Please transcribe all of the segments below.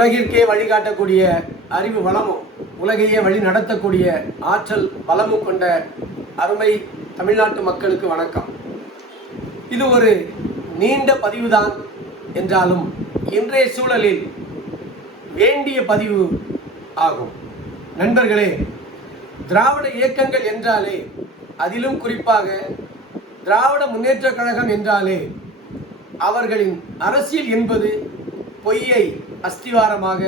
உலகிற்கே வழிகாட்டக்கூடிய அறிவு வளமும் உலகையே வழி நடத்தக்கூடிய ஆற்றல் வளமும் கொண்ட அருமை தமிழ்நாட்டு மக்களுக்கு வணக்கம். இது ஒரு நீண்ட பதிவுதான் என்றாலும் இன்றைய சூழலில் வேண்டிய பதிவு ஆகும். நண்பர்களே, திராவிட இயக்கங்கள் என்றாலே, அதிலும் குறிப்பாக திராவிட முன்னேற்றக் கழகம் என்றாலே அவர்களின் அரசியல் என்பது பொய்யை அஸ்திவாரமாக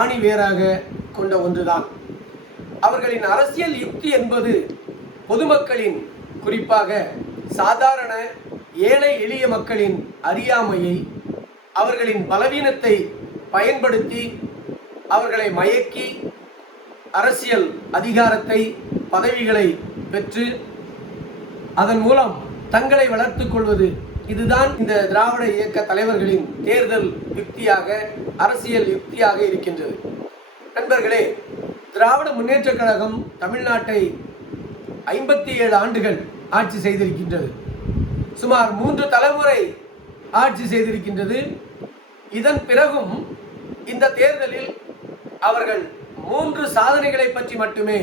ஆணிவேராக கொண்ட ஒன்றுதான். அவர்களின் அரசியல் யுக்தி என்பது பொதுமக்களின், குறிப்பாக சாதாரண ஏழை எளிய மக்களின் அறியாமையை, அவர்களின் பலவீனத்தை பயன்படுத்தி அவர்களை மயக்கி அரசியல் அதிகாரத்தை, பதவிகளை பெற்று அதன் மூலம் தங்களை வளர்த்துக் கொள்வது, இதுதான் இந்த திராவிட இயக்க தலைவர்களின் தேர்தல் யுக்தியாக, அரசியல் யுக்தியாக இருக்கின்றது. நண்பர்களே, திராவிட முன்னேற்றக் கழகம் தமிழ்நாட்டை 57 ஆண்டுகள் ஆட்சி செய்திருக்கின்றது. சுமார் 3 தலைமுறை ஆட்சி செய்திருக்கின்றது. இதன் பிறகும் இந்த தேர்தலில் அவர்கள் 3 சாதனைகளை பற்றி மட்டுமே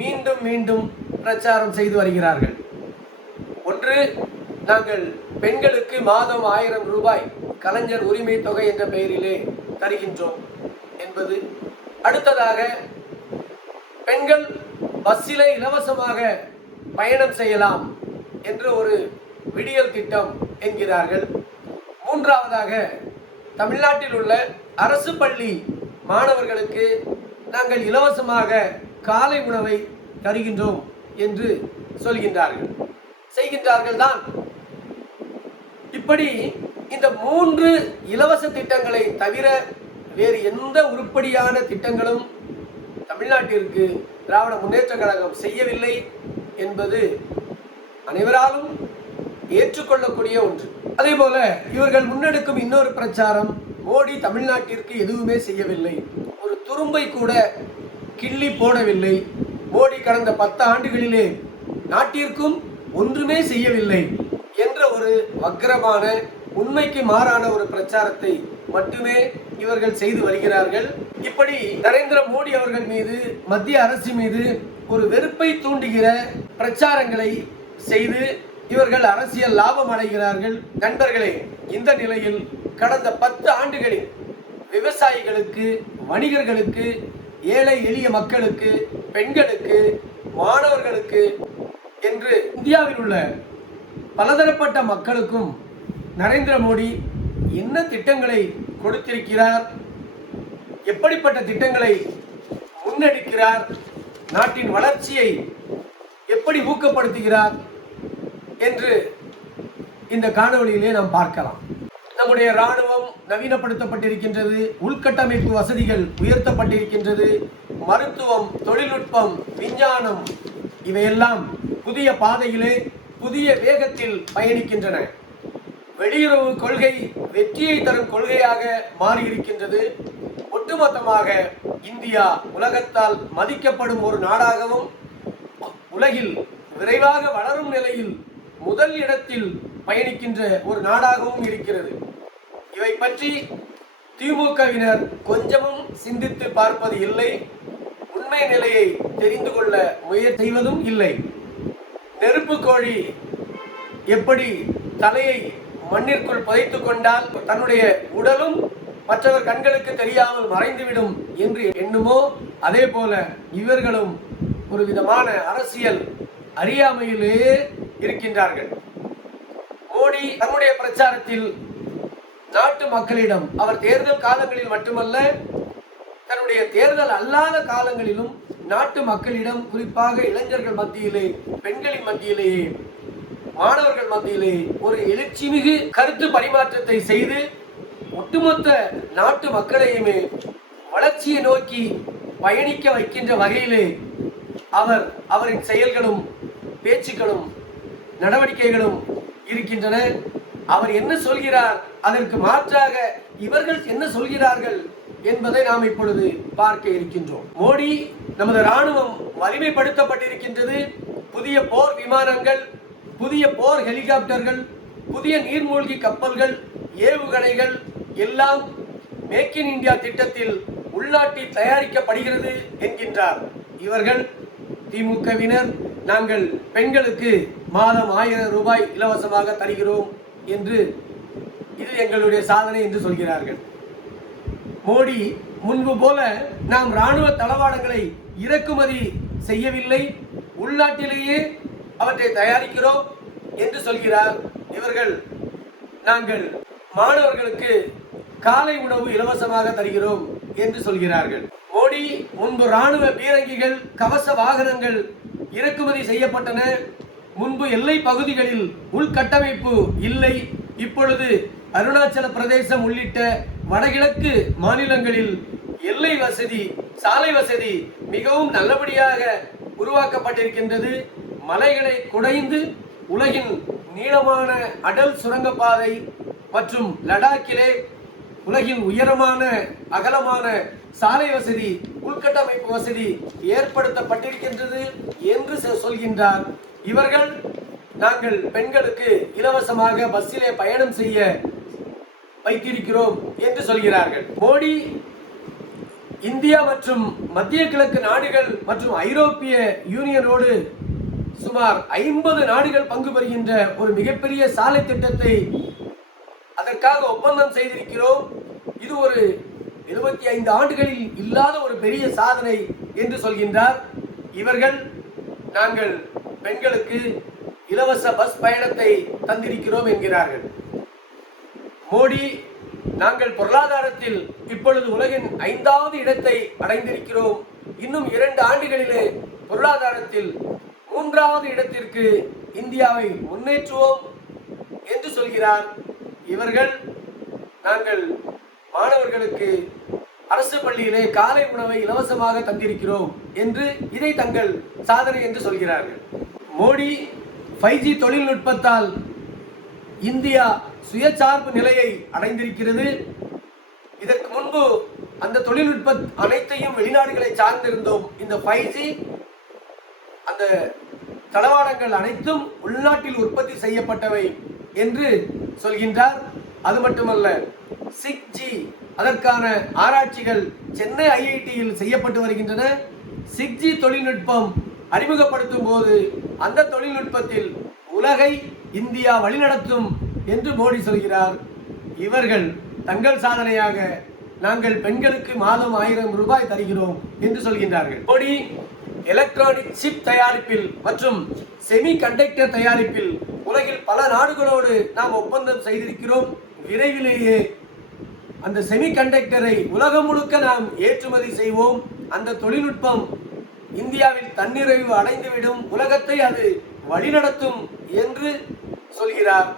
மீண்டும் மீண்டும் பிரச்சாரம் செய்து வருகிறார்கள். ஒன்று, நாங்கள் பெண்களுக்கு மாதம் 1000 ரூபாய் கலைஞர் உரிமை தொகை என்ற பெயரிலே தருகின்றோம் என்பது. அடுத்ததாக, பெண்கள் பஸ்ஸிலே இலவசமாக பயணம் செய்யலாம் என்ற ஒரு விடியல் திட்டம் என்கிறார்கள். மூன்றாவதாக, தமிழ்நாட்டில் உள்ள அரசு பள்ளி மாணவர்களுக்கு நாங்கள் இலவசமாக காலை உணவை தருகின்றோம் என்று சொல்கின்றார்கள், செய்கின்றார்கள் தான். இப்படி இந்த 3 இலவச திட்டங்களை தவிர வேறு எந்த உருப்படியான திட்டங்களும் தமிழ்நாட்டிற்கு திராவிட முன்னேற்ற கழகம் செய்யவில்லை என்பது அனைவராலும் ஏற்றுக்கொள்ளக்கூடிய ஒன்று. அதே போல இவர்கள் முன்னெடுக்கும் இன்னொரு பிரச்சாரம், மோடி தமிழ்நாட்டிற்கு எதுவுமே செய்யவில்லை, ஒரு துரும்பை கூட கிள்ளி போடவில்லை, மோடி கடந்த 10 ஆண்டுகளிலே நாட்டிற்கும் ஒன்றுமே செய்யவில்லை என்ற ஒரு வக்கிரமான, உண்மைக்கு மாறான ஒரு பிரச்சாரத்தை மட்டுமே இவர்கள் செய்து வருகிறார்கள். இப்படி நரேந்திர மோடி அவர்கள் மீது, மத்திய அரசு மீது ஒரு வெறுப்பை தூண்டுகிற பிரச்சாரங்களை செய்து இவர்கள் அரசியல் லாபம் அடைகிறார்கள். நண்பர்களே, இந்த நிலையில் கடந்த 10 ஆண்டுகளில் விவசாயிகளுக்கு, வணிகர்களுக்கு, ஏழை எளிய மக்களுக்கு, பெண்களுக்கு, மாணவர்களுக்கு என்று இந்தியாவில் உள்ள பலதரப்பட்ட மக்களுக்கும் நரேந்திர மோடி என்ன திட்டங்களை கொடுத்திருக்கிறார், எப்படிப்பட்ட திட்டங்களை முன்னெடுக்கிறார், நாட்டின் வளர்ச்சியை எப்படி ஊக்கப்படுத்துகிறார் என்று இந்த காணொளியிலே நாம் பார்க்கலாம். நம்முடைய இராணுவம் நவீனப்படுத்தப்பட்டிருக்கின்றது, உள்கட்டமைப்பு வசதிகள் உயர்த்தப்பட்டிருக்கின்றது, மருத்துவம், தொழில்நுட்பம், விஞ்ஞானம் இவையெல்லாம் புதிய பாதையிலே, புதிய வேகத்தில் பயணிக்கின்றன. வெளியுறவு கொள்கை வெற்றியை தரும் கொள்கையாக மாறியிருக்கின்றது. ஒட்டுமொத்தமாக இந்தியா உலகத்தால் மதிக்கப்படும் ஒரு நாடாகவும், உலகில் விரைவாக வளரும் நிலையில் முதல் இடத்தில் பயணிக்கின்ற ஒரு நாடாகவும் இருக்கிறது. இவை பற்றி திமுகவினர் கொஞ்சமும் சிந்தித்து பார்ப்பது இல்லை, உண்மை நிலையை தெரிந்து கொள்ள முயற்சி செய்வதும் இல்லை. நெருப்பு கோழி எப்படி தலையை மண்ணிற்குள் புதைத்துக் கொண்டால் தன்னுடைய உடலும் மற்றவர் கண்களுக்கு தெரியாமல் மறைந்துவிடும் என்று எண்ணுமோ, அதே போல இவர்களும் ஒரு விதமான அரசியல் அறியாமையிலேயே இருக்கின்றார்கள். மோடி தன்னுடைய பிரச்சாரத்தில் நாட்டு மக்களிடம், அவர் தேர்தல் காலங்களில் மட்டுமல்ல, தன்னுடைய தேர்தல் அல்லாத காலங்களிலும் நாட்டு மக்களிடம், குறிப்பாக இளைஞர்கள் மத்தியிலே, பெண்களின் மத்தியிலேயே, மாணவர்கள் மத்தியிலே ஒரு எழுச்சிமிகு கருத்து பரிமாற்றத்தை செய்து ஒட்டுமொத்த நாட்டு மக்களையுமே வளர்ச்சியை நோக்கி பயணிக்க வைக்கின்ற வகையிலே அவரின் செயல்களும், பேச்சுக்களும், நடவடிக்கைகளும் இருக்கின்றன. அவர் என்ன சொல்கிறார், அதற்கு மாற்றாக இவர்கள் என்ன சொல்கிறார்கள் என்பதை நாம் இப்பொழுது பார்க்க இருக்கின்றோம். மோடி, நமது இராணுவம் வலிமைப்படுத்தப்பட்டிருக்கின்றது, புதிய போர் விமானங்கள், புதிய போர் ஹெலிகாப்டர்கள், புதிய நீர்மூழ்கி கப்பல்கள், ஏவுகணைகள் எல்லாம் மேக் இன் இந்தியா திட்டத்தில் உள்நாட்டில் தயாரிக்கப்படுகிறது என்கின்றார். இவர்கள் திமுகவினர் நாங்கள் பெண்களுக்கு மாதம் 1000 ரூபாய் இலவசமாக தருகிறோம் என்று, இது எங்களுடைய சாதனை என்று சொல்கிறார்கள். மோடி முன்பு போல நாம் ராணுவ தளவாடங்களை இறக்குமதி செய்யவில்லை, உள்நாட்டிலேயே அவற்றை தயாரிக்கிறோம் என்று சொல்கிறார். இவர்கள் நாங்கள் மாணவர்களுக்கு காலை உணவு இலவசமாக தருகிறோம் என்று சொல்கிறார்கள். மோடி முன்பு ராணுவ பீரங்கிகள், கவச வாகனங்கள் இறக்குமதி செய்யப்பட்டன. முன்பு எல்லை பகுதிகளில் உள்கட்டமைப்பு இல்லை. இப்பொழுது அருணாச்சல பிரதேசம் உள்ளிட்ட வடகிழக்கு மாநிலங்களில் எல்லை வசதி, சாலை வசதி மிகவும் நல்லபடியாக உருவாக்கப்பட்டிருக்கின்றது. மலைகளை குடைந்து உலகின் நீளமான அடல் சுரங்கப்பாதை மற்றும் லடாக்கிலே உலகின் உயரமான அகலமான சாலை வசதி, உள்கட்டமைப்பு வசதி ஏற்படுத்தப்பட்டிருக்கின்றது என்று சொல்கின்றார். இவர்கள் நாங்கள் பெண்களுக்கு இலவசமாக பஸ்ஸிலே பயணம் செய்ய வைத்திருக்கிறோம் என்று சொல்கிறார்கள். மோடி இந்தியா மற்றும் மத்திய கிழக்கு நாடுகள் மற்றும் ஐரோப்பிய யூனியனோடு சுமார் 50 நாடுகள் பங்கு பெறுகின்ற ஒரு மிகப்பெரிய சாலை திட்டத்தை அதற்காக ஒப்பந்தம் செய்திருக்கிறோம். இது ஒரு 75 ஆண்டுகளில் இல்லாத ஒரு பெரிய சாதனை என்று சொல்கின்றார். இவர்கள் நாங்கள் பெண்களுக்கு இலவச பஸ் பயணத்தை தந்திருக்கிறோம் என்கிறார்கள். மோடி நாங்கள் பொருளாதாரத்தில் இப்பொழுது உலகின் 5வது இடத்தை அடைந்திருக்கிறோம், இன்னும் 2 ஆண்டுகளிலே பொருளாதாரத்தில் 3வது இடத்திற்கு இந்தியாவை முன்னேற்றுவோம் என்று சொல்கிறார். இவர்கள் நாங்கள் மாணவர்களுக்கு அரசு பள்ளியிலே காலை உணவை இலவசமாக தந்திருக்கிறோம் என்று இதை தங்கள் சாதனை என்று சொல்கிறார்கள். மோடி 5G தொழில்நுட்பத்தால் இந்தியா சுயசார்பு நிலையை அடைந்திருக்கிறது. இதற்கு முன்பு அந்த தொழில்நுட்ப அனைத்தையும் வெளிநாடுகளை சார்ந்திருந்தோம். இந்த 5G அந்த தளவாடங்கள் அனைத்தும் உள்நாட்டில் உற்பத்தி செய்யப்பட்டவை என்று சொல்கின்றார். அது மட்டுமல்ல, 6G அதற்கான ஆராய்ச்சிகள் சென்னை ஐஐடியில் செய்யப்பட்டு வருகின்றன. 6G தொழில்நுட்பம் அறிமுகப்படுத்தும் போது அந்த தொழில்நுட்பத்தில் உலகை இந்தியா வழிநடத்தும் என்று மோடி சொல்கிறார். இவர்கள் தங்கள் சாதனையாக நாங்கள் பெண்களுக்கு மாதம் 1000 ரூபாய் தருகிறோம் என்று சொல்கின்றார்கள். மோடி எலக்ட்ரானிக் சிப் தயாரிப்பில் மற்றும் செமி கண்டக்டர் தயாரிப்பில் உலகில் பல நாடுகளோடு நாம் ஒப்பந்தம் செய்திருக்கிறோம். விரைவிலேயே அந்த செமி கண்டக்டரை உலகம் முழுக்க நாம் ஏற்றுமதி செய்வோம். அந்த தொழில்நுட்பம் இந்தியாவில் தன்னிறைவு அடைந்துவிடும், உலகத்தை அது வழிநடத்தும் என்று சொல்கிறார்.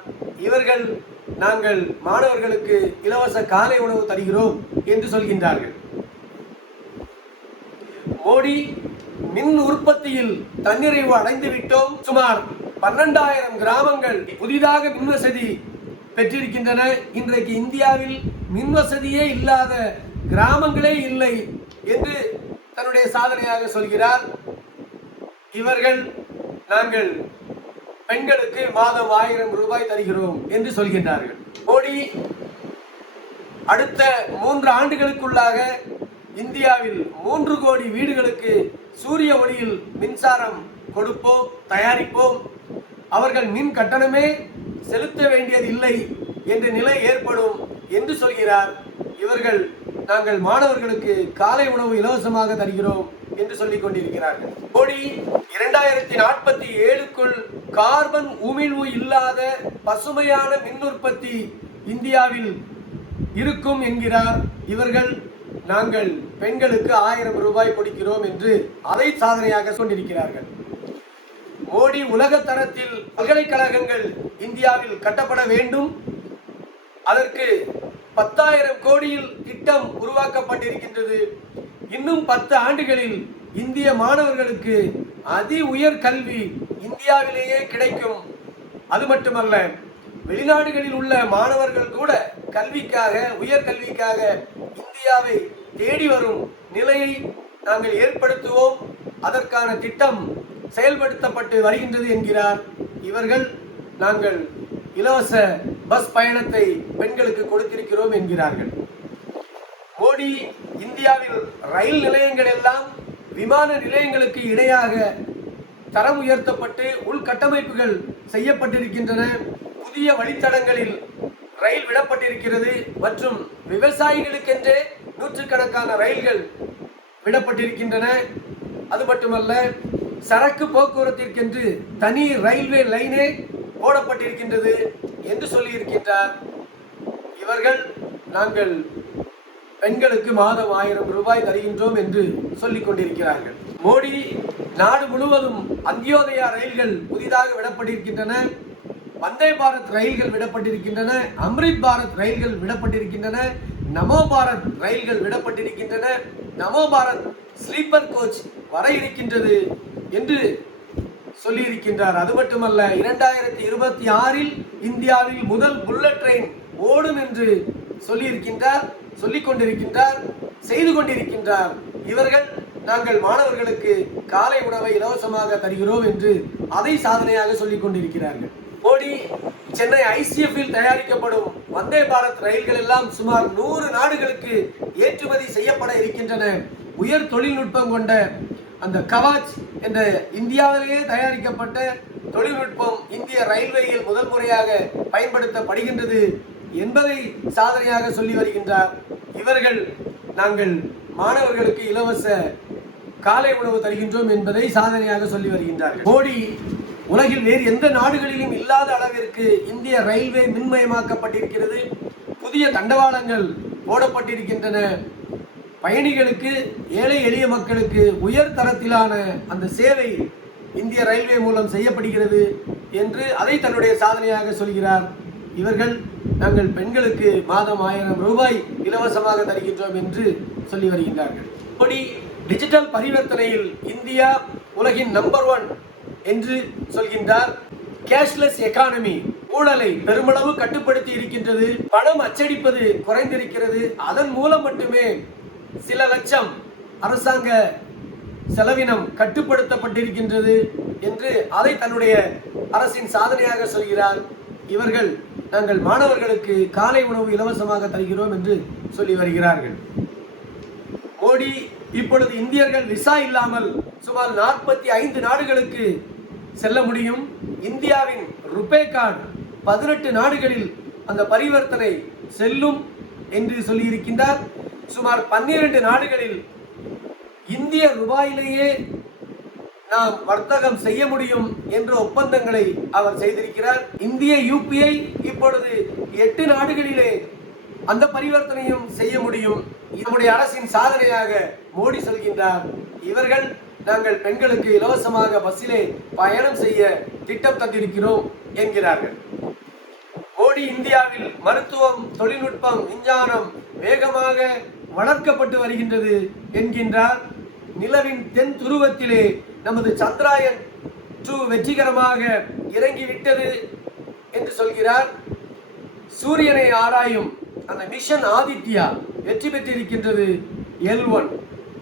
இவர்கள் நாங்கள் மாணவர்களுக்கு இலவச காலை உணவு தருகிறோம் என்று சொல்கின்றார்கள். மோடி மின் உற்பத்தியில் தன்னிறைவு அடைந்து விட்டோம். சுமார் 12,000 கிராமங்கள் புதிதாக மின்வசதி பெற்றிருக்கின்றன. இன்றைக்கு இந்தியாவில் மின்வசதியே இல்லாத கிராமங்களே இல்லை என்று தன்னுடைய சாதனையாக சொல்கிறார். இவர்கள் நாங்கள் பெண்களுக்கு மாதம் 1000 ரூபாய் தருகிறோம் என்று சொல்கின்றார்கள். மோடி அடுத்த 3 ஆண்டுகளுக்குள்ளாக இந்தியாவில் 3 கோடி வீடுகளுக்கு சூரிய ஒளியில் மின்சாரம் கொடுப்போம், தயாரிப்போம். அவர்கள் மின் கட்டணமே செலுத்த வேண்டியதில்லை என்ற நிலை ஏற்படும் என்று சொல்கிறார். இவர்கள் நாங்கள் மாணவர்களுக்கு காலை உணவு இலவசமாக தருகிறோம் என்று சொல்லிக் கொண்டிருக்கிறார்கள். மோடி 2047க்குள் கார்பன் உமிழ்வு இல்லாத பசுமையான மின் உற்பத்தி இந்தியாவில் இருக்கும் என்கிறார். இவர்கள் நாங்கள் பெண்களுக்கு 1000 ரூபாய் கொடுக்கிறோம் என்று அதை சாதனையாக கொண்டிருக்கிறார்கள். மோடி உலக தரத்தில் பல்கலைக்கழகங்கள் இந்தியாவில் கட்டப்பட வேண்டும். அதற்கு 10,000 கோடியில் திட்டம் உருவாக்கப்பட்டிருக்கின்றது. இன்னும் 10 ஆண்டுகளில் இந்திய மாணவர்களுக்கு அதி உயர் கல்வி இந்தியாவிலேயே கிடைக்கும். அது மட்டுமல்ல, வெளிநாடுகளில் உள்ள மாணவர்கள் கூட கல்விக்காக, உயர் கல்விக்காக இந்தியாவை தேடி வரும் நிலையை நாங்கள் ஏற்படுத்துவோம். அதற்கான திட்டம் செயல்படுத்தப்பட்டு வருகின்றது என்கிறார். இவர்கள் நாங்கள் இலவச பஸ் பயணத்தை பெண்களுக்கு கொடுத்திருக்கிறோம் என்கிறார்கள். மோடி இந்தியாவில் ரயில் நிலையங்கள் எல்லாம் விமான நிலையங்களுக்கு இணையாக தரம் உயர்த்தப்பட்டு உள்கட்டமைப்புகள் செய்யப்பட்டிருக்கின்றன. புதிய வழித்தடங்களில் ரயில் விடப்பட்டிருக்கிறது மற்றும் விவசாயிகளுக்கென்றே நூற்றுக்கணக்கான ரயில்கள் விடப்பட்டிருக்கின்றன. அது மட்டுமல்ல, சரக்கு போக்குவரத்திற்கென்று தனி ரயில்வே லைனே போடப்பட்டிருக்கின்றது என்று சொல்லியிருக்கின்றார். இவர்கள் நாங்கள் பெண்களுக்கு மாதம் 1000 ரூபாய் தருகின்றோம் என்று சொல்லிக் கொண்டிருக்கிறார்கள். மோடி நாடு முழுவதும் அந்தியோதயா ரயில்கள் புதிதாக விடப்பட்டிருக்கின்றன, வந்தே பாரத் ரயில்கள் விடப்பட்டிருக்கின்றன, அம்ரித் பாரத் ரயில்கள் விடப்பட்டிருக்கின்றன, நமோ பாரத் ரயில்கள் விடப்பட்டிருக்கின்றன, நமோ பாரத் ஸ்லீப்பர் கோச் வர இருக்கின்றது என்று சொல்லியிருக்கின்றார். அது மட்டுமல்ல, 2026 இந்தியாவில் முதல் புல்லட் ட்ரெயின் ஓடும் என்று சொல்லியிருக்கின்றார், சொல்லிக் கொண்டிருக்கின்றார், செய்து கொண்டிருக்கின்றார். இவர்கள் நாங்கள் மாணவர்களுக்கு காலை உணவை இலவசமாக தருகிறோம் என்று அதை சாதனையாக சொல்லிக் கொண்டிருக்கிறார்கள். மோடி சென்னை ஐசிஎஃப்பில் தயாரிக்கப்படும் வந்தே பாரத் ரயில்கள் எல்லாம் சுமார் 100 நாடுகளுக்கு ஏற்றுமதி செய்யப்பட இருக்கின்றன. உயர் தொழில்நுட்பம் கொண்ட அந்த கவாச் என்ற இந்தியாவிலேயே தயாரிக்கப்பட்ட தொழில்நுட்பம் இந்திய ரயில்வேயில் முதல் முறையாக பயன்படுத்தப்படுகின்றது என்பதை சாதனையாக சொல்லி வருகின்றார். இவர்கள் நாங்கள் மாணவர்களுக்கு இலவச காலை உணவு தருகின்றோம் என்பதை சாதனையாக சொல்லி வருகின்றார்கள். மோடி உலகில் வேறு எந்த நாடுகளிலும் இல்லாத அளவிற்கு இந்திய ரயில்வே மின்மயமாக்கப்பட்டிருக்கிறது. புதிய தண்டவாளங்கள் போடப்பட்டிருக்கின்றன. பயணிகளுக்கு, ஏழை எளிய மக்களுக்கு உயர் தரத்திலான அந்த சேவை இந்திய ரயில்வே மூலம் செய்யப்படுகிறது என்று அதை தன்னுடைய சாதனையாக சொல்கிறார். இவர்கள் நாங்கள் பெண்களுக்கு மாதம் 1000 ரூபாய் இலவசமாக தருகின்றோம் என்று சொல்லி வருகின்றார்கள். மோடி டிஜிட்டல் பரிவர்த்தனையில் இந்தியா உலகின் நம்பர் 1 என்று சொல்கின்றார். கேஷ்லெஸ் எக்கானமி ஊழலை பெருமளவு கட்டுப்படுத்தி இருக்கின்றது. பணம் அச்சடிப்பது குறைந்திருக்கிறது. அதன் மூலம் மட்டுமே சில லட்சம் அரசாங்க செலவினம் கட்டுப்படுத்தப்பட்டிருக்கின்றது என்று அதை தன்னுடைய அரசின் சாதனையாக சொல்கிறார். இவர்கள் நாங்கள் மாணவர்களுக்கு காலை உணவு இலவசமாக தருகிறோம் என்று சொல்லி வருகிறார்கள். மோடி இப்பொழுது இந்தியர்கள் விசா இல்லாமல் சுமார் 45 நாடுகளுக்கு செல்ல முடியும். இந்தியாவின் ருபே கார்டு 18 நாடுகளில் அந்த பரிவர்த்தனை செல்லும் என்று சொல்லியிருக்கின்றார். சுமார் 12 நாடுகளில் இந்திய ரூபாயிலேயே நாம் வர்த்தகம் செய்ய முடியும் என்ற ஒப்பந்தங்களை அவர் செய்திருக்கிறார். இந்திய யூபிஐ இப்பொழுது 8 நாடுகளிலே அந்த பரிவர்த்தனையும் செய்ய முடியும். நம்முடைய அரசின் சாதனையாக மோடி சொல்கின்றார். இவர்கள் நாங்கள் பெண்களுக்கு இலவசமாக பஸ்ஸிலே பயணம் செய்ய திட்டம் தந்திருக்கிறோம் என்கிறார்கள். மோடி இந்தியாவில் மருத்துவம், தொழில்நுட்பம், விஞ்ஞானம் வேகமாக வளர்க்கப்பட்டு வருகின்றது என்கின்றார். நிலவின் தென் துருவத்திலே நமது சந்திராயன் 2 வெற்றிகரமாக இறங்கிவிட்டது என்று சொல்கிறார். சூரியனை ஆராயும் அந்த மிஷன் ஆதித்யா வெற்றி பெற்றிருக்கின்றது. L1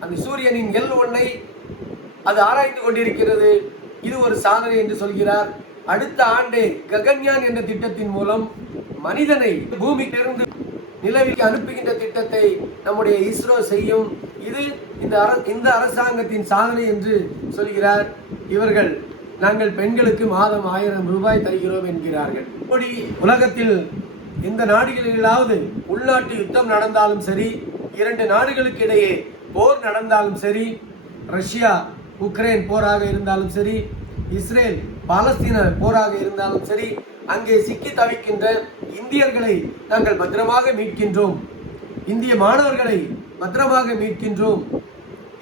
அந்த சூரியனின் L1 அது ஆராய்ந்து கொண்டிருக்கிறது. இது ஒரு சாதனை என்று சொல்கிறார். அடுத்த ஆண்டே ககன்யான் என்ற திட்டத்தின் மூலம் மனிதனை பூமியிலிருந்து நிலவிற்கு அனுப்புகின்ற திட்டத்தை நம்முடைய இஸ்ரோ செய்யும். இது இந்த அரசாங்கத்தின் சாதனை என்று சொல்கிறார். இவர்கள் நாங்கள் பெண்களுக்கு மாதம் 1000 ரூபாய் தருகிறோம் என்கிறார்கள். மோடி உலகத்தில் எந்த நாடுகளிலாவது உள்நாட்டு யுத்தம் நடந்தாலும் சரி, 2 நாடுகளுக்கு இடையே போர் நடந்தாலும் சரி, ரஷ்யா உக்ரைன் போராக இருந்தாலும் சரி, இஸ்ரேல் பாலஸ்தீன போராக இருந்தாலும் சரி, அங்கே சிக்கி தவிக்கின்ற இந்தியர்களை நாங்கள் பத்திரமாக மீட்கின்றோம், இந்திய மாணவர்களை பத்திரமாக மீட்கின்றோம்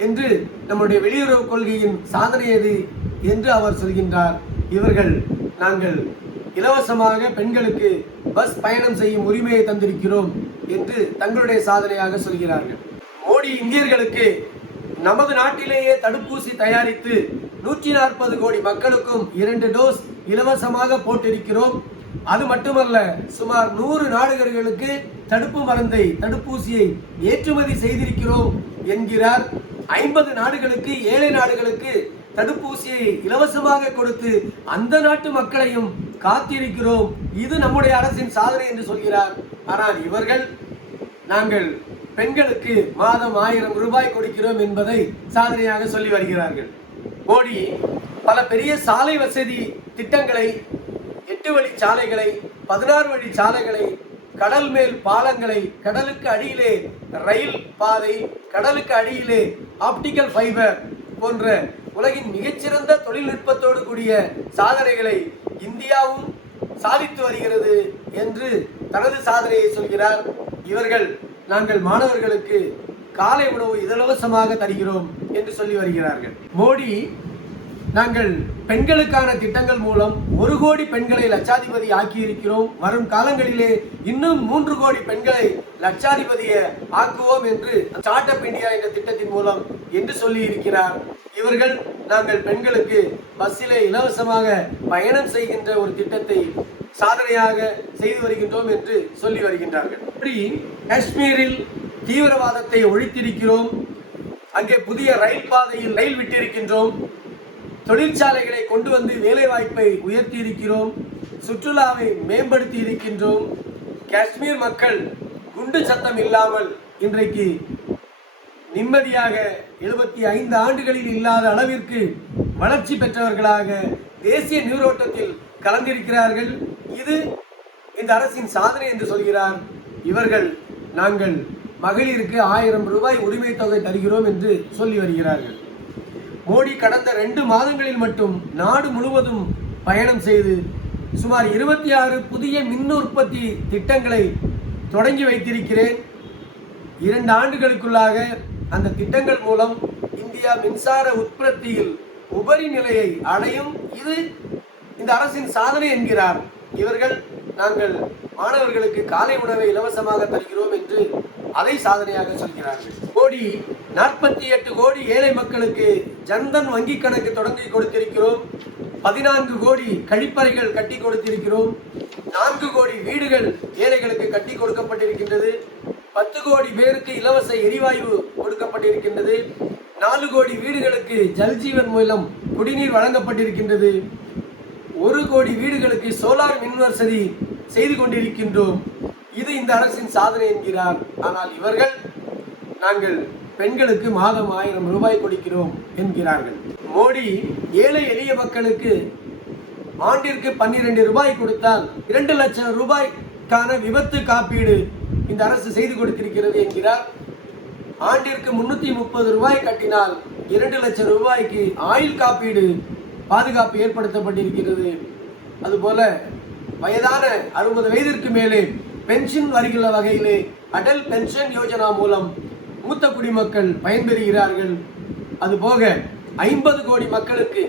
என்று நம்முடைய வெளியுறவு கொள்கையின் சாதனை எது என்று அவர் சொல்கின்றார். இவர்கள் நாங்கள் இலவசமாக பெண்களுக்கு பஸ் பயணம் செய்யும் உரிமையை தந்திருக்கிறோம் என்று தங்களுடைய சாதனையாக சொல்கிறார்கள். மோடி இந்தியர்களுக்கு நமது நாட்டிலேயே தடுப்பூசி தயாரித்து 140 கோடி மக்களுக்கும் 2 டோஸ் இலவசமாக போட்டிருக்கிறோம். அது மட்டுமல்ல, சுமார் 100 நாடுகளுக்கு தடுப்பூசியை ஏற்றுமதி செய்திருக்கிறோம் என்கிறார். 50 நாடுகளுக்கு, ஏழை நாடுகளுக்கு தடுப்பூசியை இலவசமாக கொடுத்து அந்த நாட்டு மக்களையும் காத்திருக்கிறோம். இது நம்முடைய அரசின் சாதனை என்று சொல்கிறார். ஆனால் இவர்கள் நாங்கள் பெண்களுக்கு மாதம் 1000 ரூபாய் கொடுக்கிறோம் என்பதை சாதனையாக சொல்லி வருகிறார்கள். மோடி பல பெரிய சாலை வசதி திட்டங்களை, 8 வழி சாலைகளை, 16 வழி சாலைகளை, கடல் மேல் பாலங்களை, கடலுக்கு அடியிலே ரயில் பாதை, கடலுக்கு அடியிலே ஆப்டிக்கல் ஃபைபர் போன்ற உலகின் மிகச்சிறந்த தொழில்நுட்பத்தோடு கூடிய சாதனைகளை இந்தியாவும் சாதித்து வருகிறது என்று தனது சாதனையை சொல்கிறார். இவர்கள் நாங்கள் மாணவர்களுக்கு காலை உணவு இலவசமாக தருகிறோம் என்று சொல்லி வருகிறார்கள். மோடி நாங்கள் பெண்களுக்கான திட்டங்கள் மூலம் 1 கோடி பெண்களை லட்சாதிபதி ஆக்கி இருக்கிறோம். வரும் காலங்களிலே இன்னும் 3 கோடி பெண்களை லட்சாதிபதியை ஆக்குவோம் என்று ஸ்டார்ட் அப் இந்தியா என்ற திட்டத்தின் மூலம் என்று சொல்லி இருக்கிறார். இவர்கள் நாங்கள் பெண்களுக்கு பஸ்ஸிலே இலவசமாக பயணம் செய்கின்ற ஒரு திட்டத்தை சாதனையாக செய்து வருகின்றோம் என்று சொல்லி வருகின்றார்கள். இப்படி காஷ்மீரில் தீவிரவாதத்தை ஒழித்திருக்கிறோம். அங்கே புதிய ரயில் பாதையில் ரயில் விட்டிருக்கின்றோம். தொழிற்சாலைகளை கொண்டு வந்து வேலை வாய்ப்பை உயர்த்தி இருக்கிறோம். சுற்றுலாவை மேம்படுத்தி இருக்கின்றோம். காஷ்மீர் மக்கள் குண்டு சத்தம் இல்லாமல் இன்றைக்கு நிம்மதியாக 75 ஆண்டுகளில் இல்லாத அளவிற்கு வளர்ச்சி பெற்றவர்களாக தேசிய நீரோட்டத்தில் கலந்திருக்கிறார்கள். இது இந்த அரசின் சாதனை என்று சொல்கிறார். இவர்கள் நாங்கள் மகளிருக்கு 1000 ரூபாய் உரிமை தொகை தருகிறோம் என்று சொல்லி வருகிறார்கள். மோடி கடந்த 2 மாதங்களில் மட்டும் நாடு முழுவதும் பயணம் செய்து சுமார் 26 புதிய மின் உற்பத்தி திட்டங்களை தொடங்கி வைத்திருக்கிறேன். 2 ஆண்டுகளுக்குள்ளாக அந்த திட்டங்கள் மூலம் இந்தியா மின்சார உற்பத்தியில் உபரி நிலையை அடையும். இது இந்த அரசின் சாதனை என்கிறார். இவர்கள் நாங்கள் மாணவர்களுக்கு காலை உணவை இலவசமாக தருகிறோம் என்று அதை சாதனையாக சொல்கிறார்கள். மோடி 48 கோடி ஏழை மக்களுக்கு ஜன்தன் வங்கி கணக்கு தொடங்கி கொடுத்திருக்கிறோம். 14 கோடி கழிப்பறைகள் கட்டி கொடுத்திருக்கிறோம். 4 கோடி வீடுகள் ஏழைகளுக்கு கட்டி கொடுக்கப்பட்டிருக்கின்றது. 10 கோடி பேருக்கு இலவச எரிவாயு கொடுக்கப்பட்டிருக்கின்றது. 4 கோடி வீடுகளுக்கு ஜல்ஜீவன் மூலம் குடிநீர் வழங்கப்பட்டிருக்கின்றது. 1 கோடி வீடுகளுக்கு சோலார் மின் வசதி செய்து கொண்டிருக்கின்றோம். இது இந்த அரசின் சாதனை என்கிறார். ஆனால் இவர்கள் நாங்கள் பெண்களுக்கு மாதம் 1000 ரூபாய் கொடுக்கிறோம் என்கிறார்கள். மோடி ஏழை எளிய மக்களுக்கு ஆண்டிற்கு 12 ரூபாய் கொடுத்தால் 2 லட்சம் ரூபாய்க்கான விபத்து காப்பீடு இந்த அரசு செய்து கொடுத்திருக்கிறது என்கிறார். ஆண்டிற்கு 330 ரூபாய் கட்டினால் 2 லட்சம் ரூபாய்க்கு ஆயுள் காப்பீடு பாதுகாப்பு ஏற்படுத்தப்பட்டிருக்கிறது. அதுபோல வயதான 60 வயதிற்கு மேலே பென்ஷன் வருகிற வகையிலே அடல் பென்ஷன் யோஜனா மூலம் மூத்த குடிமக்கள் பயன்பெறுகிறார்கள். அதுபோக 50 கோடி மக்களுக்கு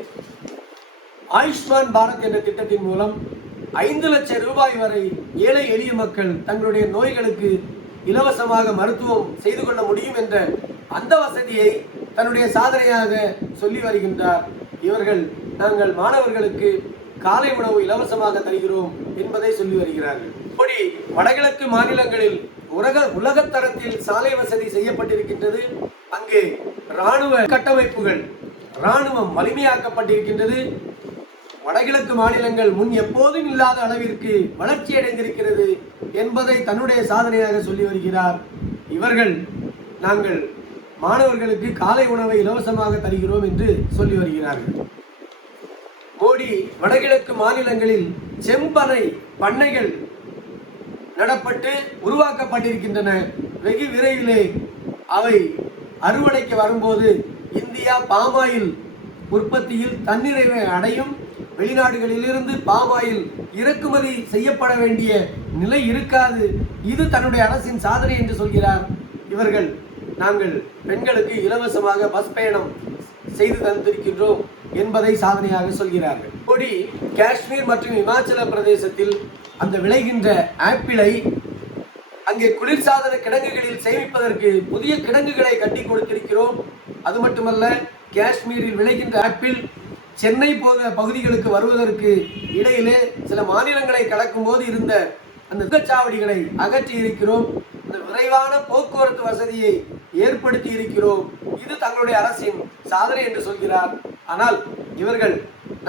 ஆயுஷ்மான் பாரத் என்ற திட்டத்தின் மூலம் 5 லட்சம் ரூபாய் வரை ஏழை எளிய மக்கள் தங்களுடைய நோய்களுக்கு இலவசமாக மருத்துவம் செய்து கொள்ள முடியும் என்ற அந்த வசதியை தன்னுடைய சாதனையாக சொல்லி வருகின்றார். இவர்கள் நாங்கள் மாணவர்களுக்கு காலை உணவு இலவசமாக தருகிறோம் என்பதை சொல்லி வருகிறார்கள். மோடி வடகிழக்கு மாநிலங்களில் உலகத்தரத்தில் சாலை வசதி செய்யப்பட்டிருக்கின்றது. அங்கே இராணுவ கட்டமைப்புகள், இராணுவம் வலிமையாக்கப்பட்டிருக்கின்றது. வடகிழக்கு மாநிலங்கள் முன் எப்போதும் இல்லாத அளவிற்கு வளர்ச்சி அடைந்திருக்கிறது என்பதை தன்னுடைய சாதனையாக சொல்லி வருகிறார். இவர்கள் நாங்கள் மாணவர்களுக்கு காலை உணவை இலவசமாக தருகிறோம் என்று சொல்லி வருகிறார்கள். மோடி வடகிழக்கு மாநிலங்களில் செம்பனை பண்ணைகள் நடப்பட்டு உருவாக்கப்பட்டிருக்கின்றன. வெகு விரைவிலே அவை அறுவடைக்கு வரும்போது இந்தியா பாமாயில் உற்பத்தியில் தன்னிறைவை அடையும். வெளிநாடுகளிலிருந்து பாமாயில் இறக்குமதி செய்யப்பட வேண்டிய நிலை இருக்காது. இது தன்னுடைய அரசின் சாதனை என்று சொல்கிறார். இவர்கள் நாங்கள் பெண்களுக்கு இலவசமாக பஸ் பயணம் செய்து தந்திருக்கின்றோம் என்பதை சாதனையாக சொல்கிறார்கள். மோடி காஷ்மீர் மற்றும் இமாச்சல பிரதேசத்தில் அந்த விளைகின்ற ஆப்பிளை அங்கே குளிர்சாதன கிடங்குகளில் சேமிப்பதற்கு புதிய கிடங்குகளை கட்டி கொடுத்திருக்கிறோம். அது மட்டுமல்ல, காஷ்மீரில் விளைகின்ற ஆப்பிள் சென்னை போக பகுதிகளுக்கு வருவதற்கு இடையிலே சில மாநிலங்களை கடக்கும் போது இருந்த அந்த சுங்கச்சாவடிகளை அகற்றி இருக்கிறோம். அந்த விரைவான போக்குவரத்து வசதியை ஏற்படுத்தி இருக்கிறோம். இது தங்களுடைய அரசின் சாதனை என்று சொல்கிறார். ஆனால் இவர்கள்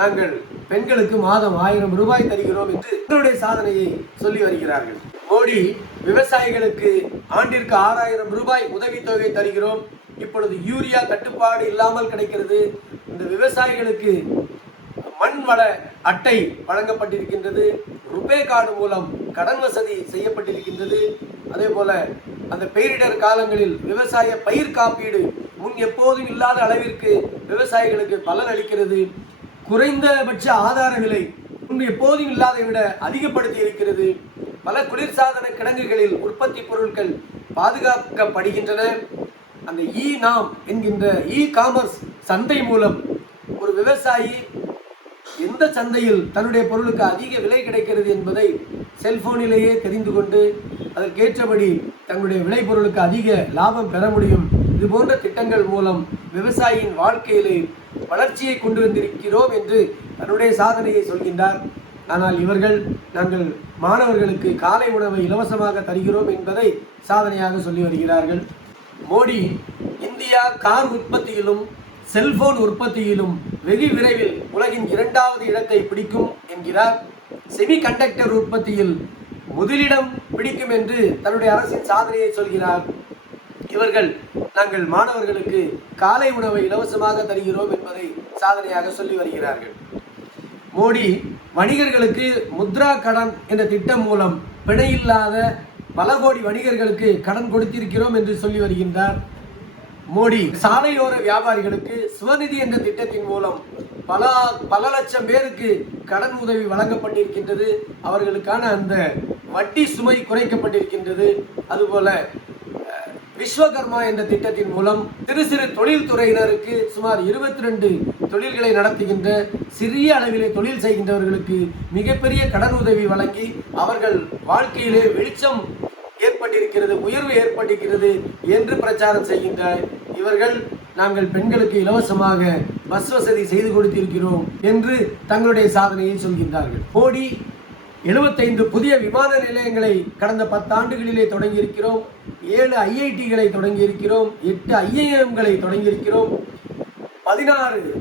நாங்கள் பெண்களுக்கு மாதம் 1000 ரூபாய் தருகிறோம் என்று தங்களுடைய சாதனையை சொல்லி வருகிறார்கள். மோடி விவசாயிகளுக்கு ஆண்டிற்கு 6000 ரூபாய் உதவித்தொகை தருகிறோம், இப்பொழுது யூரியா தட்டுப்பாடு இல்லாமல் கிடைக்கிறது, இந்த விவசாயிகளுக்கு மண் வள அட்டை வழங்கப்பட்டிருக்கின்றது, ருபே கார்டு மூலம் கடன் வசதி செய்யப்பட்டிருக்கின்றது. அதே போல அந்த பேரிடர் காலங்களில் விவசாய பயிர் காப்பீடு முன் எப்போதும் இல்லாத அளவிற்கு விவசாயிகளுக்கு பலன் அளிக்கிறது. குறைந்தபட்ச ஆதார விலை முன்பு எப்போதும் இல்லாதை விட அதிகப்படுத்தி இருக்கிறது. பல குளிர்சாதன கிடங்குகளில் உற்பத்தி பொருட்கள் பாதுகாக்கப்படுகின்றன. அந்த நாம் என்கின்ற காமர்ஸ் சந்தை மூலம் ஒரு விவசாயி எந்த சந்தையில் தன்னுடைய பொருளுக்கு அதிக விலை கிடைக்கிறது என்பதை செல்போனிலேயே தெரிந்து கொண்டு அதற்கேற்றபடி தன்னுடைய விளைபொருளுக்கு அதிக லாபம் பெற முடியும். இது போன்ற திட்டங்கள் மூலம் விவசாயியின் வாழ்க்கையிலே வளர்ச்சியை கொண்டு வந்திருக்கிறோம் என்று தன்னுடைய சாதனையை சொல்கின்றார். ஆனால் இவர்கள் நாங்கள் மாணவர்களுக்கு காலை உணவை இலவசமாக தருகிறோம் என்பதை சாதனையாக சொல்லி வருகிறார்கள். மோடி இந்தியா கார் உற்பத்தியிலும் செல்போன் உற்பத்தியிலும் வெகு விரைவில் உலகின் 2வது இடத்தை பிடிக்கும் என்கிறார். செமி கண்டக்டர் உற்பத்தியில் முதலிடம் பிடிக்கும் என்று தன்னுடைய அரசின் சாதனையை சொல்கிறார். இவர்கள் நாங்கள் மாணவர்களுக்கு காலை உணவை இலவசமாக தருகிறோம் என்பதை சாதனையாக சொல்லி வருகிறார்கள். மோடி வணிகர்களுக்கு முத்ரா கடன் என்ற திட்டம் மூலம் பிணையில்லாத பல கோடி வணிகர்களுக்கு கடன் கொடுத்திருக்கிறோம் என்று சொல்லி வருகின்றார். மோடி சாலையோர வியாபாரிகளுக்கு சுவநிதி என்ற திட்டத்தின் மூலம் பல லட்சம் பேருக்கு கடன் உதவி வழங்கப்பட்டிருக்கின்றது. அவர்களுக்கான அந்த வட்டி சுமை குறைக்கப்பட்டிருக்கின்றது. அதுபோல விஸ்வகர்மா என்ற திட்டத்தின் மூலம் சிறு சிறு தொழில் துறையினருக்கு சுமார் 22 தொழில்களை நடத்துகின்ற சிறிய அளவிலே தொழில் செய்கின்றவர்களுக்கு மிகப்பெரிய கடன் உதவி வழங்கி அவர்கள் வாழ்க்கையிலே வெளிச்சம் ஏற்பட்டிருக்கிறது, உயர்வு ஏற்பட்டிருக்கிறது என்று பிரச்சாரம் செய்கின்றார். இவர்கள் நாங்கள் பெண்களுக்கு இலவசமாக பஸ் வசதி செய்து கொடுத்திருக்கிறோம் என்று தங்களுடைய சாதனையை சொல்கின்றார்கள். மோடி 75 புதிய விமான நிலையங்களை கடந்த 10 ஆண்டுகளிலே தொடங்கியிருக்கிறோம், 7 IITகளை தொடங்கியிருக்கிறோம், 8 IIMகளை தொடங்கியிருக்கிறோம், 16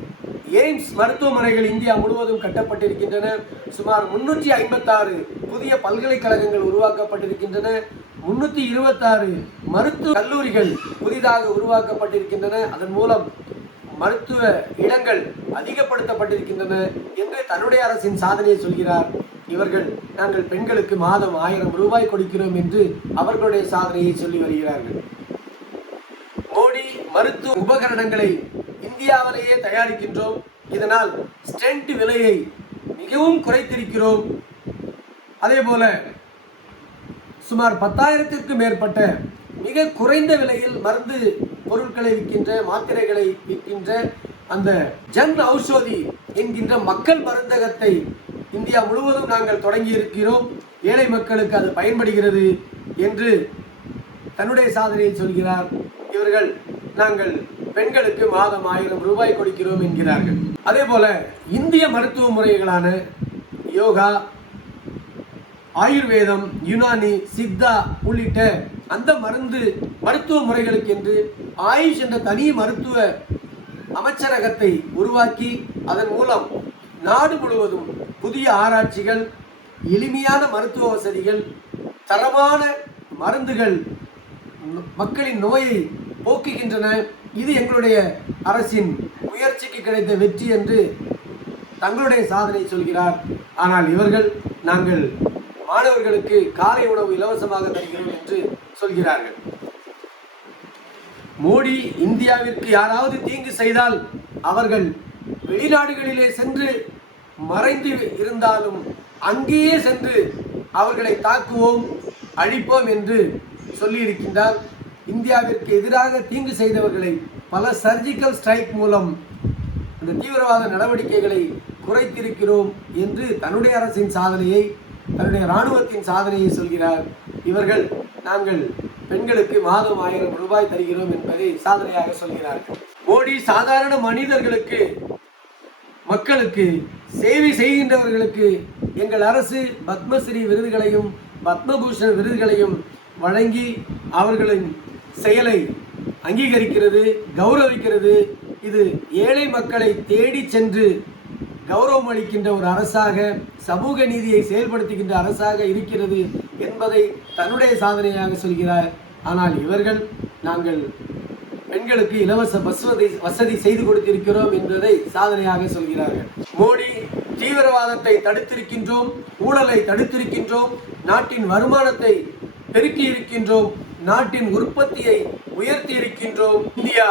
எய்ம்ஸ் மருத்துவமனைகள் இந்தியா முழுவதும் கட்டப்பட்டிருக்கின்றன, சுமார் 356 புதிய பல்கலைக்கழகங்கள் உருவாக்கப்பட்டிருக்கின்றன, 326 மருத்துவ கல்லூரிகள் புதிதாக உருவாக்கப்பட்டிருக்கின்றன, அதன் மூலம் மருத்துவ இடங்கள் அதிகப்படுத்தப்பட்டிருக்கின்றன என்று தன்னுடைய அரசின் சாதனையை சொல்கிறார். இவர்கள் நாங்கள் பெண்களுக்கு மாதம் 1000 ரூபாய் கொடுக்கிறோம் என்று அவர்களுடைய சாதனையை சொல்லி வருகிறார்கள். மோடி மருத்துவ உபகரணங்களை இந்தியாவிலேயே தயாரிக்கின்றோம், இதனால் ஸ்டென்ட் விலையை மிகவும் குறைத்திருக்கிறோம். அதே போல சுமார் 10,000த்திற்கும் மேற்பட்ட மிக குறைந்த விலையில் மருந்து பொருட்களை விற்கின்ற, மாத்திரைகளை விற்கின்ற அந்த ஜன் ஔஷதி என்கின்ற மக்கள் மருந்தகத்தை இந்தியா முழுவதும் நாங்கள் தொடங்கி இருக்கிறோம், ஏழை மக்களுக்கு அது பயன்படுகிறது என்று தன்னுடைய சாதனையை சொல்கிறார். இவர்கள் நாங்கள் பெண்களுக்கு மாதம் 1000 ரூபாய் கொடுக்கிறோம் என்கிறார்கள். அதே போல இந்திய மருத்துவ முறைகளான யோகா, ஆயுர்வேதம், யுனானி, சித்தா உள்ளிட்ட அந்த மருத்துவ முறைகளுக்கு என்று ஆயுஷ் என்ற தனி மருத்துவ அமைச்சரகத்தை உருவாக்கி அதன் மூலம் நாடு முழுவதும் புதிய ஆராய்ச்சிகள், எளிமையான மருத்துவ வசதிகள், தரமான மருந்துகள் மக்களின் நோயை போக்குகின்றன. இது எங்களுடைய அரசின் முயற்சிக்கு கிடைத்த வெற்றி என்று தங்களுடைய சாதனை சொல்கிறார். ஆனால் இவர்கள் நாங்கள் மாணவர்களுக்கு காலை உணவு இலவசமாக தருகிறோம் என்று சொல்கிறார்கள். மோடி இந்தியாவிற்கு யாராவது தீங்கு செய்தால் அவர்கள் வெளிநாடுகளிலே சென்று மறைந்து இருந்தாலும் அங்கேயே சென்று அவர்களை தாக்குவோம், அழிப்போம் என்று சொல்லியிருக்கின்றார். இந்தியாவிற்கு எதிராக தீங்கு செய்தவர்களை பல சர்ஜிக்கல் ஸ்ட்ரைக் மூலம் அந்த தீவிரவாத நடவடிக்கைகளை குறைத்திருக்கிறோம் என்று தன்னுடைய அரசின் சாதனையை, தன்னுடைய இராணுவத்தின் சாதனையை சொல்கிறார். இவர்கள் நாங்கள் பெண்களுக்கு மாதம் 1000 ரூபாய் தருகிறோம் என்பதை சாதனையாக சொல்கிறார்கள். மோடி சாதாரண மனிதர்களுக்கு, மக்களுக்கு சேவை செய்கின்றவர்களுக்கு எங்கள் அரசு பத்மஸ்ரீ விருதுகளையும் பத்மபூஷன் விருதுகளையும் வழங்கி அவர்களின் செயலை அங்கீகரிக்கிறது, கௌரவிக்கிறது. இது ஏழை மக்களை தேடி சென்று கௌரவம் அளிக்கின்ற ஒரு அரசாக, சமூக நீதியை செயல்படுத்துகின்ற அரசாக இருக்கிறது என்பதை தன்னுடைய சாதனையாக சொல்கிறார். ஆனால் இவர்கள் நாங்கள் பெண்களுக்கு இலவச பஸ் வசதி செய்து கொடுத்திருக்கிறோம் என்பதை சாதனையாக சொல்கிறார்கள். மோடி தீவிரவாதத்தை தடுத்திருக்கின்றோம், ஊழலை தடுத்திருக்கின்றோம், நாட்டின் வருமானத்தை பெருக்கி இருக்கின்றோம், நாட்டின் உற்பத்தியை உயர்த்தி இருக்கின்றோம், இந்தியா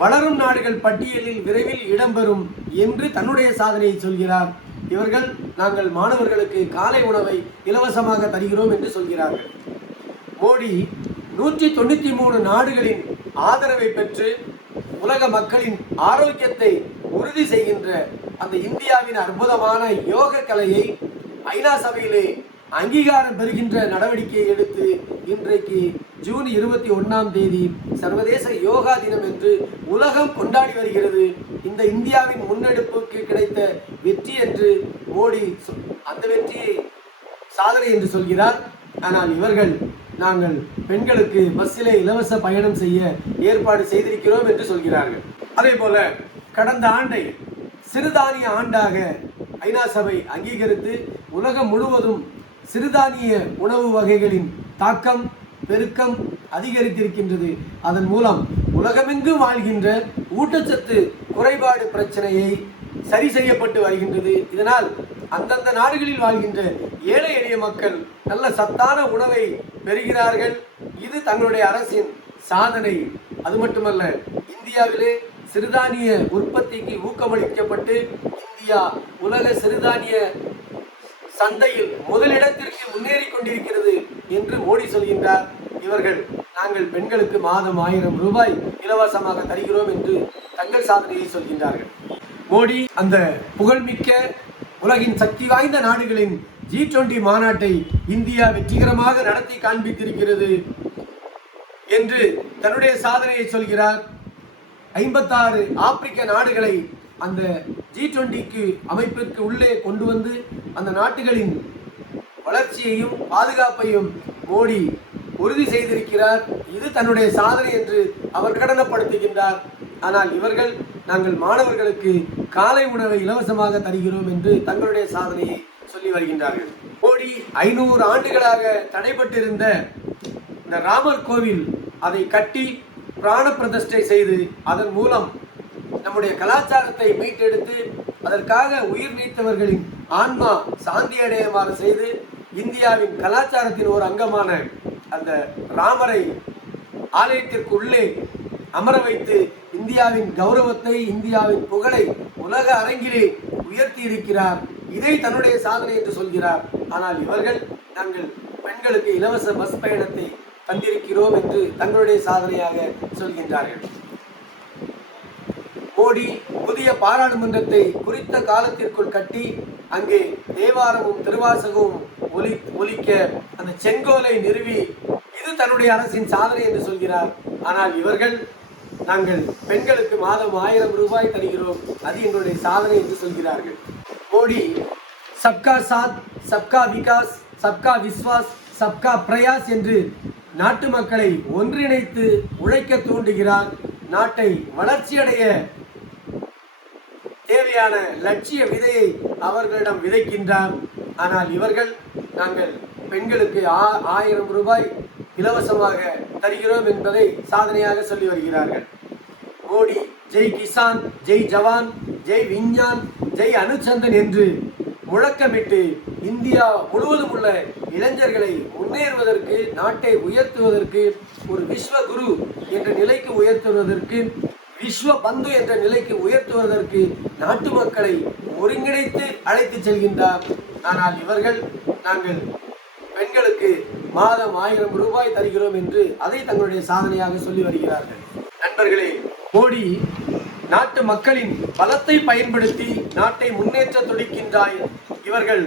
வளரும் நாடுகள் பட்டியலில் விரைவில் இடம்பெறும் என்று தன்னுடைய சாதனையை சொல்கிறார். இவர்கள் நாங்கள் மாணவர்களுக்கு காலை உணவை இலவசமாக தருகிறோம் என்று சொல்கிறார்கள். மோடி 193 நாடுகளின் ஆதரவை பெற்று உலக மக்களின் ஆரோக்கியத்தை உறுதி செய்கின்ற அந்த இந்தியாவின் அற்புதமான யோக கலையை ஐநா சபையிலே அங்கீகாரம் பெறுகின்ற நடவடிக்கையை எடுத்து இன்றைக்கு ஜூன் 21 சர்வதேச யோகா தினம் என்று உலகம் கொண்டாடி வருகிறது. இந்த இந்தியாவின் முன்னெடுப்புக்கு கிடைத்த வெற்றி என்று மோடி அந்த வெற்றியை சாதனை என்று சொல்கிறார். ஆனால் இவர்கள் நாங்கள் பெண்களுக்கு பஸ்ஸிலே இலவச பயணம் செய்ய ஏற்பாடு செய்திருக்கிறோம் என்று சொல்கிறார்கள். அதே போல கடந்த ஆண்டை சிறுதானிய ஆண்டாக ஐநா சபை அங்கீகரித்து உலகம் முழுவதும் சிறுதானிய உணவு வகைகளின் தாக்கம் பெருக்கம் அதிகரித்திருக்கின்றது. அதன் மூலம் உலகமெங்கும் வாழ்கின்ற ஊட்டச்சத்து குறைபாடு பிரச்சனையை சரி செய்யப்பட்டு வருகின்றது. இதனால் அந்தந்த நாடுகளில் வாழ்கின்ற ஏழை எளிய மக்கள் நல்ல சத்தான உணவை பெறுகிறார்கள். இது தங்களுடைய அரசின் சாதனை. அது மட்டுமல்ல, இந்தியாவிலே சிறுதானிய உற்பத்திக்கு ஊக்கமளிக்கப்பட்டு இந்தியா உலக சிறுதானிய சந்தையில் முதலிடத்திற்கு முன்னேறி கொண்டிருக்கிறது என்று மோடி சொல்கின்றார். இவர்கள் நாங்கள் பெண்களுக்கு மாதம் 1000 ரூபாய் இலவசமாக தருகிறோம் என்று தங்கள் சாதனையை சொல்கின்றார்கள். மோடி அந்த புகழ்மிக்க உலகின் சக்தி வாய்ந்த நாடுகளின் G20 மாநாட்டை இந்தியா வெற்றிகரமாக நடத்தி காண்பித்திருக்கிறது என்று தன்னுடைய சாதனையை சொல்கிறார். 56 ஆப்பிரிக்க நாடுகளை அந்த G20 அமைப்பிற்கு உள்ளே கொண்டு வந்து அந்த நாட்டுகளின் வளர்ச்சியையும் பாதுகாப்பையும் மோடி உறுதி செய்திருக்கிறார். இது தன்னுடைய சாதனை என்று அவர் பிரகடனப்படுத்துகின்றார். ஆனால் இவர்கள் நாங்கள் மாணவர்களுக்கு காலை உணவை இலவசமாக தருகிறோம் என்று தங்களுடைய சாதனையை சொல்லி வருகின்றார்கள். மோடி 500 ஆண்டுகளாக தடைபட்டிருந்த இந்த ராமர் கோவில் அதை கட்டி பிராண பிரதிஷ்டை செய்து அதன் மூலம் நம்முடைய கலாச்சாரத்தை மீட்டெடுத்து அதற்காக உயிர் நீத்தவர்களின் ஆன்மா சாந்தி அடையுமாறு செய்து இந்தியாவின் கலாச்சாரத்தின் ஒரு அங்கமான அந்த ராமரை ஆலயத்திற்கு உள்ளே அமர வைத்து இந்தியாவின் கௌரவத்தை இந்தியாவின் புகழை உலக அரங்கிலே உயர்த்தி இருக்கிறார். இதை தன்னுடைய சாதனை என்று சொல்கிறார். ஆனால் இவர்கள் நாங்கள் பெண்களுக்கு இலவச பஸ் பயணத்தை தந்திருக்கிறோம் என்று தங்களுடைய சாதனையாக சொல்கின்றார்கள். மோடி புதிய பாராளுமன்றத்தை குறித்த காலத்திற்குள் கட்டி அங்கே தேவாரமும் திருவாசகமும் ஒலிக்க அந்த செங்கோலை நிறுவி இது தன்னுடைய அரசின் சாதனை என்று சொல்கிறார். ஆனால் இவர்கள் நாங்கள் பெண்களுக்கு மாதம் 1000 ரூபாய் தருகிறோம், அது எங்களுடைய சாதனை என்று சொல்கிறார்கள். மோடி சப்கா சாத், சப்கா விகாஸ், சப்கா விஸ்வாஸ், சப்கா பிரயாஸ் என்று நாட்டு மக்களை ஒன்றிணைத்து உழைக்க தூண்டுகிறார். நாட்டை வளர்ச்சியடைய தேவையான லட்சிய விதையை அவர்களிடம் விதைக்கின்றார். ஆனால் இவர்கள் நாங்கள் பெண்களுக்கு 1000 ரூபாய் இலவசமாக தருகிறோம் என்பதை சாதனையாக சொல்லி வருகிறார்கள். மோடி ஜெய் கிசான், ஜெய் ஜவான், ஜெய் விஞ்ஞான், ஜெய் அனுசந்தன் என்று முழக்கமிட்டு இந்தியா முழுவதும் உள்ள இளைஞர்களை முன்னேறுவதற்கு, நாட்டை உயர்த்துவதற்கு, ஒரு விஸ்வகுரு என்ற நிலைக்கு உயர்த்துவதற்கு, விஸ்வ பந்து என்ற நிலைக்கு உயர்த்துவதற்கு நாட்டு மக்களை ஒருங்கிணைத்து அழைத்து செல்கின்றார். ஆனால் இவர்கள் நாங்கள் பெண்களுக்கு மாதம் 1000 ரூபாய் தருகிறோம் என்று அதை தங்களுடைய சாதனையாக சொல்லி வருகிறார்கள். நண்பர்களே, மோடி நாட்டு மக்களின் பலத்தை பயன்படுத்தி நாட்டை முன்னேற்ற துடிக்கின்றாய். இவர்கள்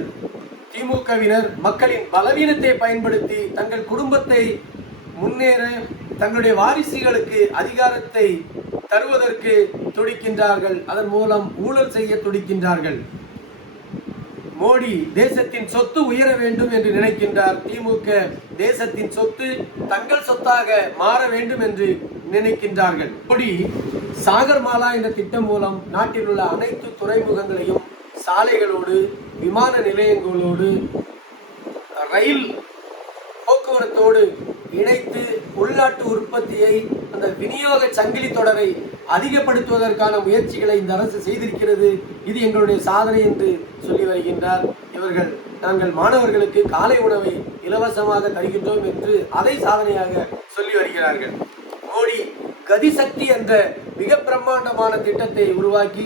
திமுகவினர் மக்களின் பலவீனத்தை பயன்படுத்தி தங்கள் குடும்பத்தை முன்னேற தங்களுடைய வாரிசுகளுக்கு அதிகாரத்தை தருவதற்கு துடிக்கின்றார்கள். அதன் மூலம் ஊழல் செய்ய துடிக்கின்றார்கள். மோடி தேசத்தின் சொத்து உயர வேண்டும் என்று நினைக்கின்றார். திமுக தேசத்தின் சொத்து தங்கள் சொத்தாக மாற வேண்டும் என்று நினைக்கின்றார்கள். மோடி சாகர்மாலா என்ற திட்டம் மூலம் நாட்டில் உள்ள அனைத்து துறைமுகங்களையும் சாலைகளோடு, விமான நிலையங்களோடு, ரயில் போக்குவரத்தோடு இணைத்து உள்நாட்டு உற்பத்தியை, அந்த விநியோக சங்கிலி தொடரை அதிகப்படுத்துவதற்கான முயற்சிகளை இந்த அரசு செய்திருக்கிறது. இது எங்களுடைய சாதனை என்று சொல்லி வருகின்றார். இவர்கள் நாங்கள் மாணவர்களுக்கு காலை உணவை இலவசமாக தருகின்றோம் என்று அதை சாதனையாக சொல்லி வருகிறார்கள். மோடி கதிசக்தி என்ற மிக பிரம்மாண்டமான திட்டத்தை உருவாக்கி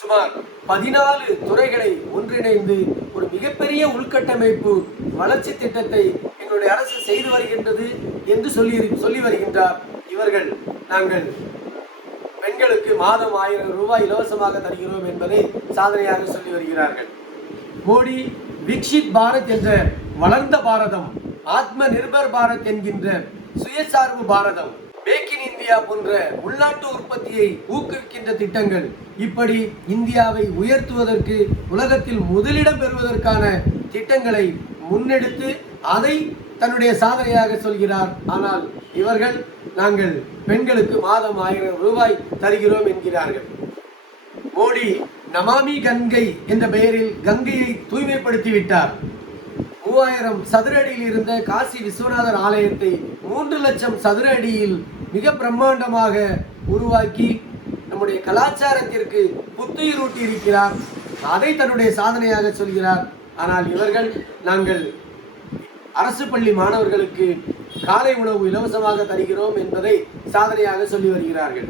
சுமார் 14 துறைகளை ஒன்றிணைந்து ஒரு மிகப்பெரிய உள்கட்டமைப்பு வளர்ச்சி திட்டத்தை எங்களுடைய அரசு செய்து வருகின்றது என்று சொல்லி வருகின்றார். இவர்கள் நாங்கள் பெண்களுக்கு மாதம் 1000 ரூபாய் இலவசமாக தருகிறோம் என்பதை சாதனையாக சொல்லி வருகிறார்கள். மோடி விக்ஷித் பாரத் என்ற வளர்ந்த பாரதம், ஆத்ம நிர்பர் பாரத் என்கின்ற சுயசார்பு பாரதம், மேக் இன் இந்தியா போன்ற உள்நாட்டு உற்பத்தியை ஊக்குவிக்கின்ற திட்டங்கள், இப்படி இந்தியாவை உயர்த்துவதற்கு, உலகத்தில் முதலிடம் பெறுவதற்கான திட்டங்களை முன்னெடுத்து அதை தன்னுடைய சாதனையாக சொல்கிறார். ஆனால் இவர்கள் நாங்கள் பெண்களுக்கு மாதம் 1000 ரூபாய் தருகிறோம் என்கிறார்கள். மோடி நமாமி கங்கை என்ற பெயரில் கங்கையை தூய்மைப்படுத்தி விட்டார். 3000 சதுர அடியில் இருந்த காசி விஸ்வநாதர் ஆலயத்தை 3 லட்சம் சதுர அடியில் மிக பிரம்மாண்டமாக உருவாக்கி நம்முடைய கலாச்சாரத்திற்கு புத்துயிரூட்டி இருக்கிறார். அதை தன்னுடைய சாதனையாக சொல்கிறார். ஆனால் இவர்கள் நாங்கள் அரசு பள்ளி மாணவர்களுக்கு காலை உணவு இலவசமாக தருகிறோம் என்பதை சாதனையாக சொல்லி வருகிறார்கள்.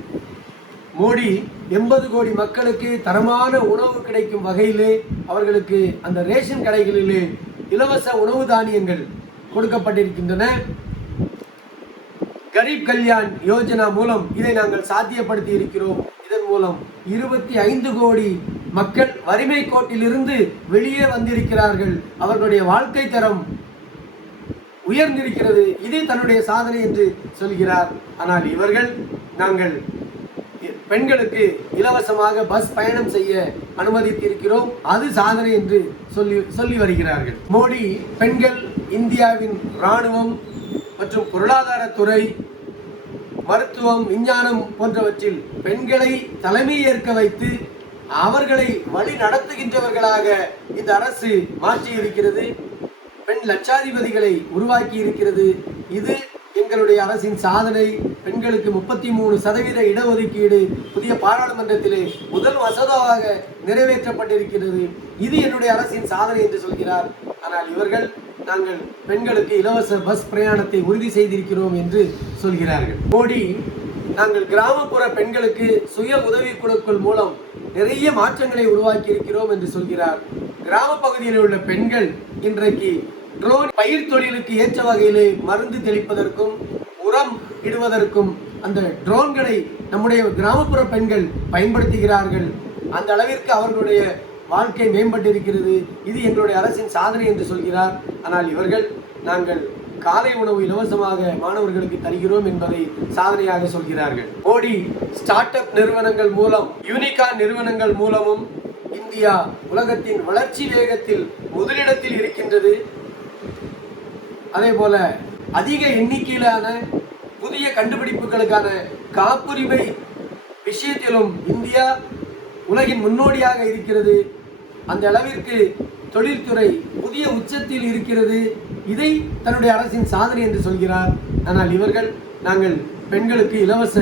மோடி 80 கோடி மக்களுக்கு தரமான உணவு கிடைக்கும் வகையிலே அவர்களுக்கு அந்த ரேஷன் கடைகளிலே இலவச உணவு தானியங்கள் கொடுக்கப்பட்டிருக்கின்றன. கரீப் கல்யாண் யோஜனா மூலம் இதை நாங்கள் சாத்தியப்படுத்தி இருக்கிறோம். இதன் மூலம் 25 கோடி மக்கள் வறுமை கோட்டிலிருந்து வெளியே வந்திருக்கிறார்கள். அவர்களுடைய வாழ்க்கை தரம் உயர்ந்திருக்கிறது. இது தன்னுடைய சாதனை என்று சொல்கிறார். ஆனால் இவர்கள் நாங்கள் பெண்களுக்கு இலவசமாக பஸ் பயணம் செய்ய அனுமதித்திருக்கிறோம், அது சாதனை என்று சொல்லி வருகிறார்கள். மோடி பெண்கள், இந்தியாவின் இராணுவம் மற்றும் பொருளாதாரத்துறை, மருத்துவம், விஞ்ஞானம் போன்றவற்றில் பெண்களை தலைமை ஏற்க வைத்து அவர்களை வழி நடத்துகின்றவர்களாக இந்த அரசு மாற்றி இருக்கிறது. பெண் லட்சாதிபதிகளை உருவாக்கி இருக்கிறது. இது எங்களுடைய அரசின் சாதனை. பெண்களுக்கு 33% இடஒதுக்கீடு புதிய பாராளுமன்றத்திலே முதல் மசோதாவாக நிறைவேற்றப்பட்டிருக்கிறது. இது என்னுடைய அரசின் சாதனை என்று சொல்கிறார். ஆனால் இவர்கள் நாங்கள் பெண்களுக்கு இலவச பஸ் பிரயாணத்தை உறுதி செய்திருக்கிறோம் என்று சொல்கிறார்கள். மோடி நாங்கள் கிராமப்புற பெண்களுக்கு சுய உதவி குழுக்கள் மூலம் நிறைய மாற்றங்களை உருவாக்கி இருக்கிறோம் என்று சொல்கிறார். கிராம பகுதியில் உள்ள பெண்கள் இன்றைக்கு ட்ரோன் பயிர் தொழிலுக்கு ஏற்ற வகையிலே மருந்து தெளிப்பதற்கும் உரம் இடுவதற்கும் அந்த ட்ரோன்களை நம்முடைய கிராமப்புற பெண்கள் பயன்படுத்துகிறார்கள். அந்த அளவிற்கு அவர்களுடைய வாழ்க்கை மேம்பட்டிருக்கிறது. இது எங்களுடைய அரசின் சாதனை என்று சொல்கிறார். ஆனால் இவர்கள் நாங்கள் காலை உணவு இலவசமாக மாணவர்களுக்கு தருகிறோம் என்பதை சாதனையாக சொல்கிறார்கள். மோடி ஸ்டார்ட் அப் நிறுவனங்கள் மூலம், யூனிகார்ன் நிறுவனங்கள் மூலமும் இந்தியா உலகத்தின் வளர்ச்சி வேகத்தில் முதலிடத்தில் இருக்கின்றது. அதே போல அதிக எண்ணிக்கையிலான புதிய கண்டுபிடிப்புகளுக்கான காப்புரிமை விஷயத்திலும் இந்தியா உலகின் முன்னோடியாக இருக்கிறது. அந்த அளவிற்கு தொழில்துறை புதிய உச்சத்தில் இருக்கிறது. இதை தன்னுடைய அரசின் சாதனை என்று சொல்கிறார். ஆனால் இவர்கள் நாங்கள் பெண்களுக்கு இலவச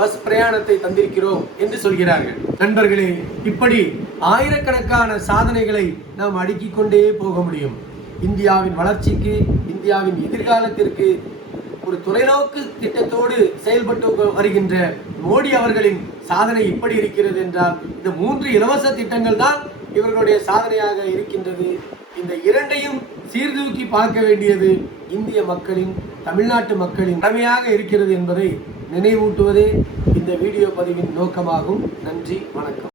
பஸ் பிரயாணத்தை தந்திருக்கிறோம் என்று சொல்கிறார்கள். நண்பர்களே, இப்படி ஆயிரக்கணக்கான சாதனைகளை நாம் அடுக்கிக் கொண்டே போக முடியும். இந்தியாவின் வளர்ச்சிக்கு, இந்தியாவின் எதிர்காலத்திற்கு ஒரு தொலைநோக்கு திட்டத்தோடு செயல்பட்டு வருகின்ற மோடி அவர்களின் சாதனை இப்படி இருக்கிறது என்றால் இந்த 3 இலவச திட்டங்கள் தான் இவர்களுடைய சாதனையாக இருக்கின்றது. இந்த இரண்டையும் சீர்தூக்கி பார்க்க வேண்டியது இந்திய மக்களின், தமிழ்நாட்டு மக்களின் கடமையாக இருக்கிறது என்பதை நினைவூட்டுவதே இந்த வீடியோ பதிவின் நோக்கமாகும். நன்றி, வணக்கம்.